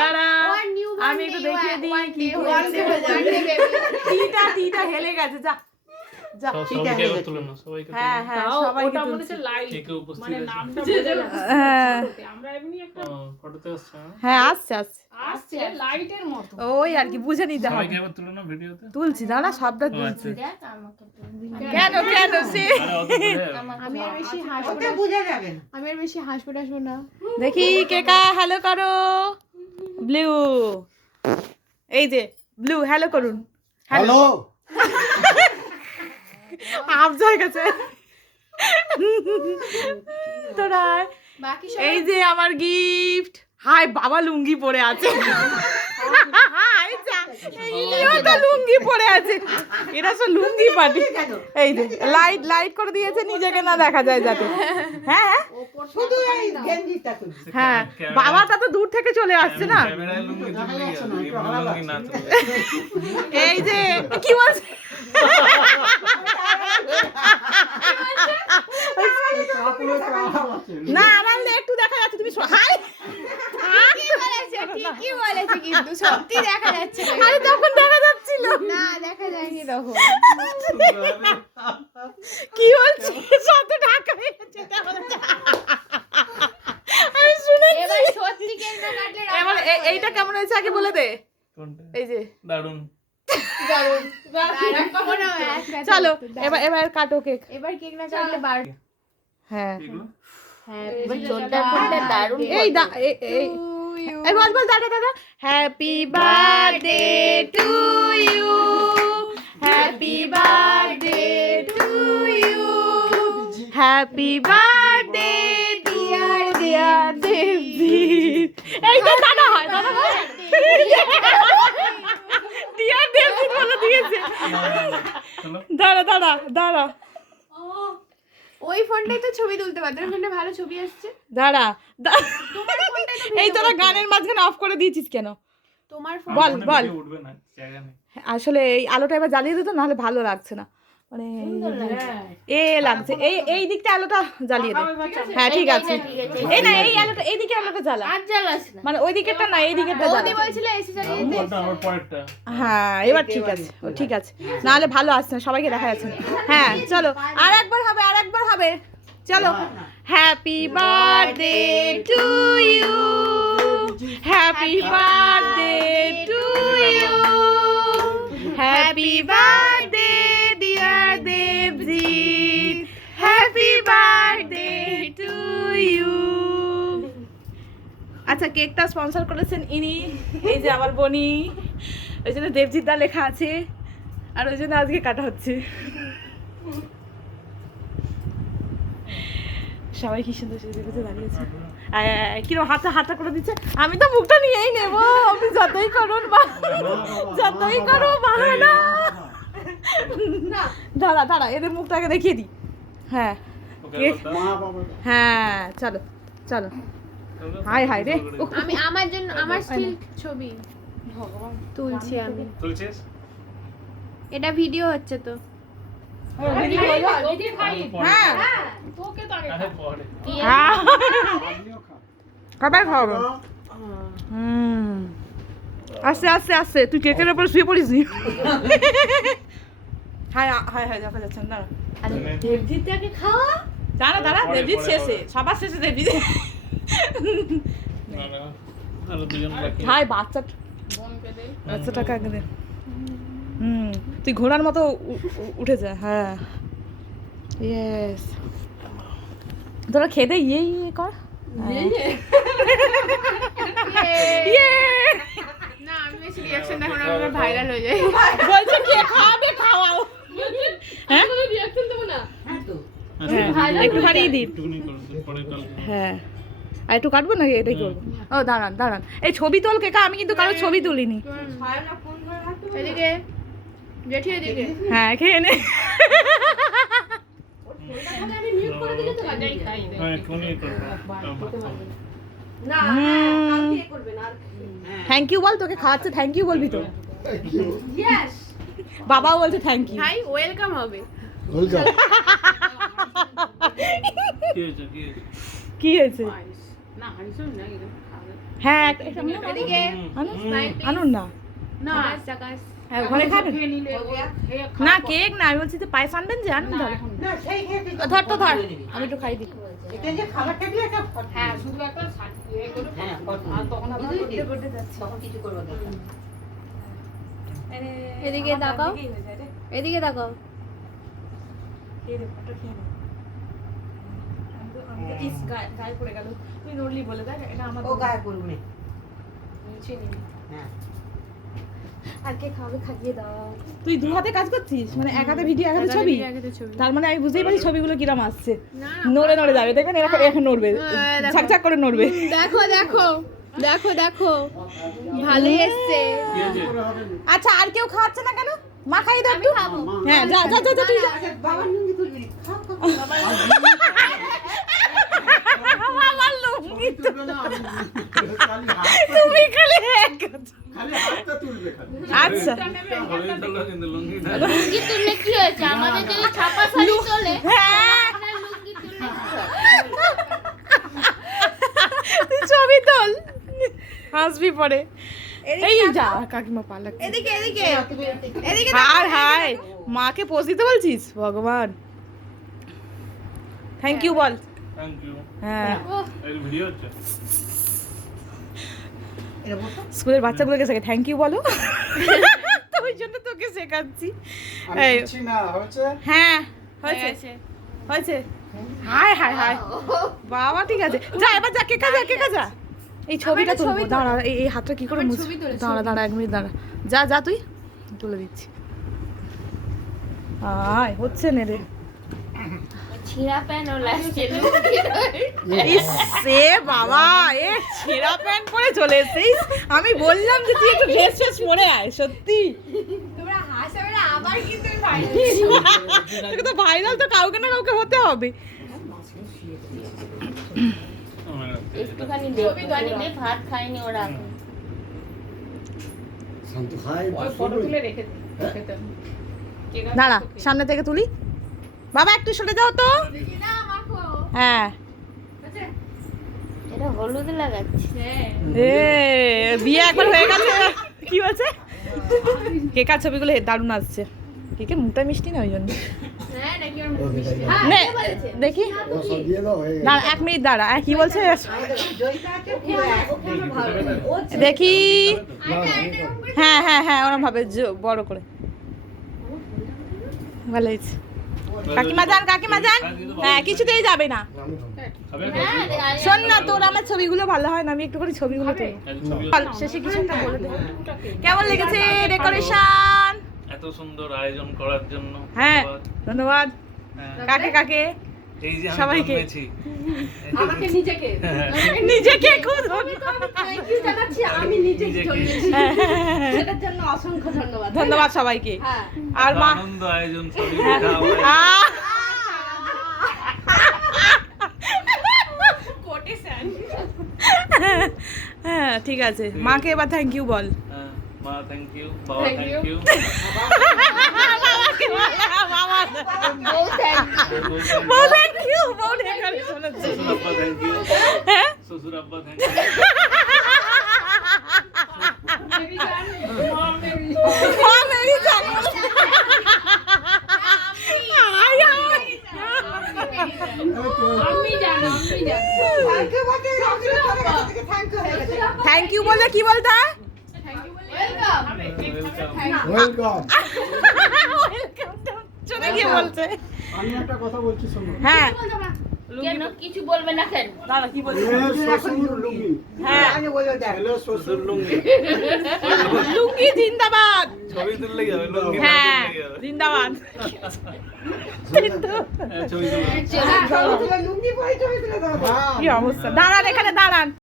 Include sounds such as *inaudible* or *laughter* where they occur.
দাঁড়া আমি একটু দেখিয়ে দিই কি টিটা টিটা হেলে গেছে যা *laughs* ওই আর কি বুঝে নিতে হবে। তুলছি দাঁড়া সবটা তুলছি। আচ্ছা। কেন কেন সে। আমি আর বেশি হাসবো আমি আর বেশি হাসবো টাসবো না। দেখি কেকা হ্যালো করো। ব্লু এই যে ব্লু হ্যালো করুন। হ্যালো আপ হয়ে গেছে। তোরা এই যে আমার গিফট হাই বাবা লুঙ্গি পরে আছে। হাই যা, ইনিও তো লুঙ্গি পরে আছে। এরা সব লুঙ্গি পার্টি। এই যে লাইট লাইট করে দিয়েছে নিজেকে না দেখা যায় যাতে। হ্যাঁ হ্যাঁ। হ্যাঁ বাবাটা তো দূর থেকে চলে আসছে না। এই যে কি বলছে *laughs* কাপড়ে চাপ আছে। না আড়াল দিয়ে একটু দেখা যাচ্ছে তুমি শো- হাই ঠিকই বলেছে ঠিকই বলেছে কিন্তু সত্যি দেখা যাচ্ছে না আরে তখন দেখা যাচ্ছিল না দেখা যায়নি তখন কি বলছি শত ঢাকা হয়ে গেছে, এটা বলছে। আমি শুনেছি এবার সত্যি কেক না কাটলে রাগ এবার এ- এইটা কেমন হয়েছে? আগে বলে দে। কোনটা? এই যে। দারুণ। দারুণ। দারুণ। কখনো এক ব্যথা চলো এবার এবার কাটো কেক। এবার কেক না কাটলে বার হ্যাঁ। হ্যাঁ এই দা এই এই বল বল দাদা দাদা। Happy birthday to you happy birthday to you happy birthday dear dear এই তো দাদা হয় দাদা হয়। ডিয়ার দেবজিৎ বলে দিয়েছে। দাঁড়া দাঁড়া দাঁড়া। ওই ফোনটাই তো ছবি তুলতে পারতো ওই ফোনটা ভালো ছবি আসছে। দাঁড়া এই তোরা গানের মাঝখানে অফ করে দিয়েছিস কেন? তোমার ফোন বল, বল। আসলে এই আলোটা এবার জ্বালিয়ে দিত নাহলে ভালো লাগছে না। মানে এ লাগছে। এই এই দিকটা আলোটা জ্বালিয়ে দে। হ্যাঁ ঠিক আছে। এই না এই আলোটা এই দিকে আলোটা জ্বালা। আর জ্বালাস না। মানে ওই দিকেরটা না এই দিকেরটা জ্বালা। বৌদি বলছিল এসে আমার পরেরটা? হ্যাঁ এবার ঠিক আছে। ও ঠিক আছে। নাহলে ভালো আসছে না সবাইকে দেখা যাচ্ছে হ্যাঁ চলো। আর একবার হবে আর একবার হবে। চলো। Happy birthday to you happy birthday to you happy birthday আচ্ছা কেকটা স্পন্সর করেছেন ইনি এই যে আমার বনি ওই জন্য দেবজিৎ দা লেখা আছে আর ওই জন্য আজকে কাটা হচ্ছে। সবাই কি সুন্দর গুজে দাঁড়িয়েছে কিরম হাতে হাতে করে দিচ্ছে। আমি তো মুখটা নিয়েই নেব আপনি যতই করুন বা যতই করো বাহানা। দাঁড়া দাঁড়া এদের মুখটাকে দেখিয়ে দিই। হ্যাঁ হ্যাঁ চলো চলো। হাই হাই রে। আমি আমার জন্য আমার স্টিল ছবি। তুলছি আমি। তুলছিস? এটা ভিডিও হচ্ছে তো। হ্যাঁ। হ্যাঁ। খাওয়াবো আস্তে আস্তে আস্তে তুই কেকের উপর শুয়ে পড়িস নি? হাই হাই হাই দেখা যাচ্ছে না। মানে- দেবজিৎটাকে খাওয়া? দাঁড়া দাঁড়া দেবজিৎ শেষে। সবার শেষে দেবজিৎ। না, না, আরও দুজন বাকি। হাই বাচ্চা বোনকে দে আগে দে। হুম তুই ঘোড়ার মতো উঠে যা হ্যাঁ। ইয়েস তোরা খেতে ইয়ে ইয়ে কর। ইয়ে না আমি বেশি রিঅ্যাকশন দেখো না আমার ভাইরাল হয়ে যায় বলছে কে খাবে খাওয়াও। হ্যাঁ? দেবো না। হ্যাঁ হ্যাঁ একটু। হ্যাঁ। আর একটু কাটবো নাকি? এটাই করব। ও দাঁড়ান দাঁড়ান। এই ছবি তোল কেকা আমি কিন্তু কারও ছবি তুলিনি। এদিকে জেঠি এদিকে। হ্যাঁ খেয়ে নে। থ্যাংক ইউ বল তোকে খাওয়াচ্ছে থ্যাংক ইউ বলবি তো। বাবাও বলছে থ্যাংক ইউ ভাই ওয়েলকাম হবে। কি হয়েছে, কি হয়েছে? না হ্যাঁ। এদিকে আনুন। হ্যাঁ কেক না আমি বলছি যে পায়েস আনবেন যে আনুন না, ধরে এখন না সেই খেয়ে তুই ধর তো ধর। আমি একটু খাই দিই। এটা যে খাবারটা দিলে একটা ফটো। হ্যাঁ হ্যাঁ, করব দেখা। এদিকে তাকাও। এদিকে তাকাও। ইস গায়ে গায়ে পড়ে গেল। তুই নড়লি বলে দেখ এটা আমার ও গায়ে পড়বে। নিচে নিয়ে হ্যাঁ। আর কে খাবে? খাইয়ে দাও। তুই দু হাতে কাজ করছিস? মানে এক হাতে ভিডিও এক হাতে ছবি? তার মানে আমি বুঝতেই পারি ছবিগুলো কিরম আসছে। নড়ে নড়ে যাবে। দেখেন এরকম এখন নড়বে। হ্যাঁ, দেখো। করে নড়বে। দেখো দেখো। দেখো দেখো। ভালোই এসছে। আচ্ছা আর কেউ খাওয়াচ্ছে না কেন? মা খাই দাও হ্যাঁ যা যা যা যা, তুই যা আচ্ছা, বাবার লুঙ্গি তুলবি না। খাও, খাও, খাও। আমার লুঙ্গি তো তুলবে না, আমি খালি হাত- তুমি খালি এক কথা। খালি হাতটা তুলবে খালি। আচ্ছা ঘরেই চলো কিন্তু লুঙ্গি তুললে কি হয়েছে আমাদের যদি ছাপা শাড়ি চলে হ্যাঁ ছবি তোল হাসবি পরে এই যা কাকিমা পালা এদিকে এদিকে এদিকে আর হাই মাকে পোজ দিতে বলছিস? ভগবান। থ্যাংক ইউ বল. হ্যাঁ। ভিডিও হচ্ছে? স্কুলের বাচ্চাগুলোকে থ্যাংক ইউ বলো। *laughs* শেখাচ্ছি? হ্যাঁ হয়েছে। হয়েছে? Hi hi hi. বাবা ঠিক আছে। যা এবার যা কে কাজা কে কাজা এই ছবিটা তুলবো। দাঁড়া এই হাতটা কি করে মুছ দাঁড়া দাঁড়া এক মিনিট দাঁড়া। যা যা তুই। তুলে দিচ্ছি। আয় হচ্ছে না রে। ছিঁড়া প্যান্ট ও লাগছে ইস বাবা এ ছেঁড়া প্যান্ট পরে চলে এসেছিস। আমি বললাম যে তুই একটু ড্রেস ফ্রেস পরে আয় সত্যি তোমরা হাসাবে না আবার কিন্তু তোকে তো ভাইরাল তো কাউকে না কাউকে হতে হবে। একটুখানি ছবি ভাত খাইনি ওরা। এখন। শান্তু খাই, ওই বাস ফটো করবে। তুলে রেখে দিই খেতে। কেক আছে দাঁড়া সামনে থেকে তুলি। বাবা একটু সরে যাও তো। হ্যাঁ। এটা হলুদ লাগাচ্ছে। এ বিয়ে একবার হয়ে গেছে। কি বলছে? কেকার ছবিগুলো? দারুণ আসছে। কেকের মুখটা মিষ্টি না ওই জন্য? হ্যাঁ ও, দেখে। নে হয়ে। দাঁড়া এক মিনিট দাঁড়া হ্যাঁ, কি বলছে? এক। দেখি। না, হ্যাঁ হ্যাঁ হ্যাঁ ওরম ভাবে বড় করে। ভালো হয়েছে। কাকিমা যান কাকিমা যান। হ্যাঁ কিছুতেই যাবে না। হ্যাঁ, শোন না তোর আমার ছবিগুলো ভালো হয় না আমি একটু করে ছবিগুলো তুলি। এক শেষে কিছু একটা বলে দে। কেমন লেগেছে ডেকোরেশন এত সুন্দর আয়োজন করার জন্য হ্যাঁ ধন্যবাদ। ধন্যবাদ। হ্যাঁ, কাকে কাকে? এই যে আমি সবাইকে। জন্মেছি। আমাকে নিজেকে। *laughs* নিজেকে খুব থ্যাংক ইউ জানাচ্ছি আমি নিজেকে *laughs* সেটার জন্য অসংখ্য ধন্যবাদ ধন্যবাদ সবাইকে। হ্যাঁ। আর মা আনন্দ আয়োজন! হ্যাঁ। ঠিক আছে। মাকে এবার থ্যাংক ইউ বল। হ্যাঁ, মা থ্যাংক ইউ বাবা Thank থ্যাংক you. ইউ বাবাকে বল, বাবা বউ thank বউ থ্যাংক ইউ বউ ডেকোরেশন হচ্ছে শ্বশুর আব্বা থ্যাংক ইউ হ্যাঁ শ্বশুর আব্বা থ্যাংক ইউ মেরি জান মা মেরি মা মেরি জান আয়, আয়। এই তো, আমি জানি আমি জানি Thank you বলতে রঙিন চলে গেছে থেকে thank you হয়ে গেছে। থ্যাংক ইউ বললে কি বলতে হয় ওয়েলকাম welcome. চলে গিয়ে বলছে। আমি একটা কথা বলছি শোনো। হ্যাঁ। কেন? কিছু বলবে না কেন? দাদা কি বলছে? শ্বশুর লুঙ্গি। হ্যাঁ। আমি বলব দেখ। ছেলে শ্বশুর লুঙ্গি। লুঙ্গি জিন্দাবাদ। ছবি লুঙ্গি হ্যাঁ জিন্দাবাদ। হ্যাঁ, ছবি তুললে তুলে লুঙ্গি পরে ছবি তুলে দাও হ্যাঁ কি অবস্থা? দাঁড়ান এখানে দাঁড়ান।